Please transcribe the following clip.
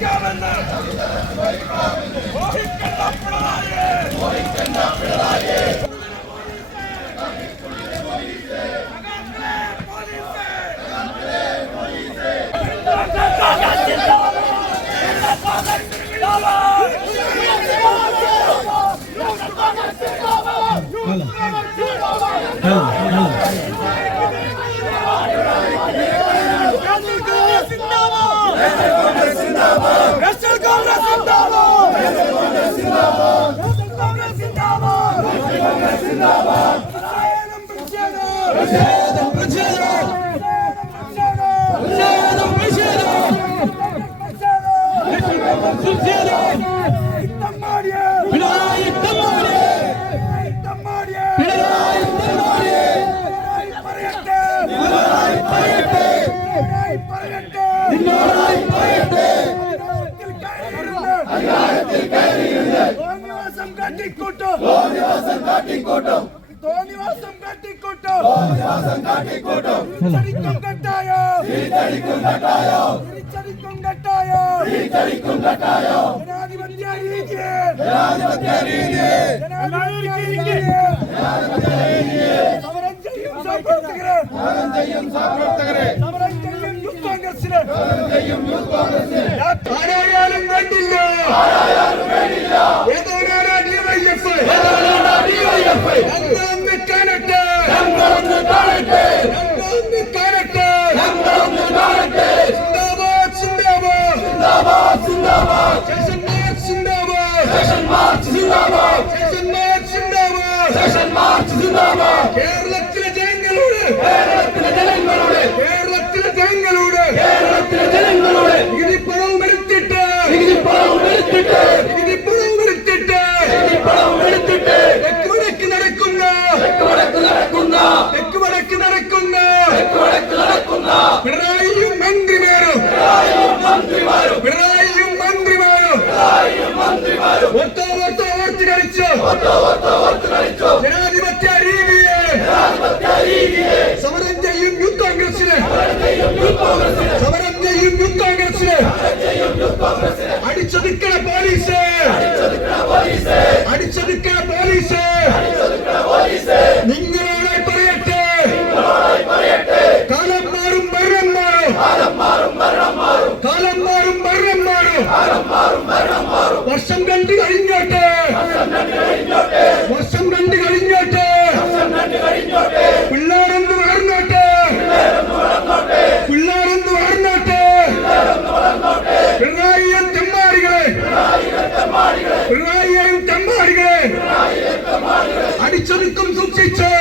വഹിക്കാമെന്ന് വഹിക്കണ്ട Pinarayi വഹിക്കണ്ട Pinarayi Let's go! அதிகாரத்தில் கயறியிருந்த loan Nivasam காட்டிக் கூட்டம் லோன் நிவாசம் காட்டிக் கூட்டம் തോന്നിവാസം കാട്ടിക്കൂട്ടോ. തോന്നിവാസം കാട്ടിക്കൂട്ടോ. തിരിച്ചടിക്കും കട്ടായോ? തിരിച്ചടിക്കും കട്ടായോ? ജനാധിപത്യ രീതിയെ ജനാധിപത്യ രീതിയെ സമരം ചെയ്യും സഹപ്രവർത്തകരെ. സമരം ചെയ്യും യൂത്ത് കോൺഗ്രസിന് ആരായാലും ഞങ്ങളൊന്ന് കാണട്ടെ ഞങ്ങളൊന്ന് കാണട്ടെ സിന്ദാബാദ് സിന്ദാബാദ് സെഷൻ മാർച്ച് സിന്ദാബാദ് സെഷൻ മാർച്ച് സിന്ദാബാദ് കേരളത്തിലെ ജനങ്ങളോട് കേരളത്തിലെ ജനങ്ങളോട് കേരളത്തിലെ ജനങ്ങളോട് തെക്ക് വടക്ക് നടക്കുന്ന. തെക്ക് വടക്ക് നടക്കുന്ന. തെക്ക് വടക്ക് നടക്കുന്ന. പിണറായിയും മന്ത്രിമാരും. മന്ത്രിമാരും. പിണറായിയും മന്ത്രിമാരും. മന്ത്രിമാരും. ഒത്തോ ഒത്തോ ഓർത്ത് കളിച്ചു. ഒത്തോ ഒത്തോ ഓർത്ത് കളിച്ചു. ജനാധിപത്യ രീതിയെ സമരം ചെയ്യും യൂത്ത് കോൺഗ്രസിന് സമരം ചെയ്യും യൂത്ത് കോൺഗ്രസിന് അടിച്ചൊതുക്കണ പോലീസ്. അടിച്ചൊതുക്കണ അടിച്ചൊതുക്കും സൂക്ഷിച്ച്.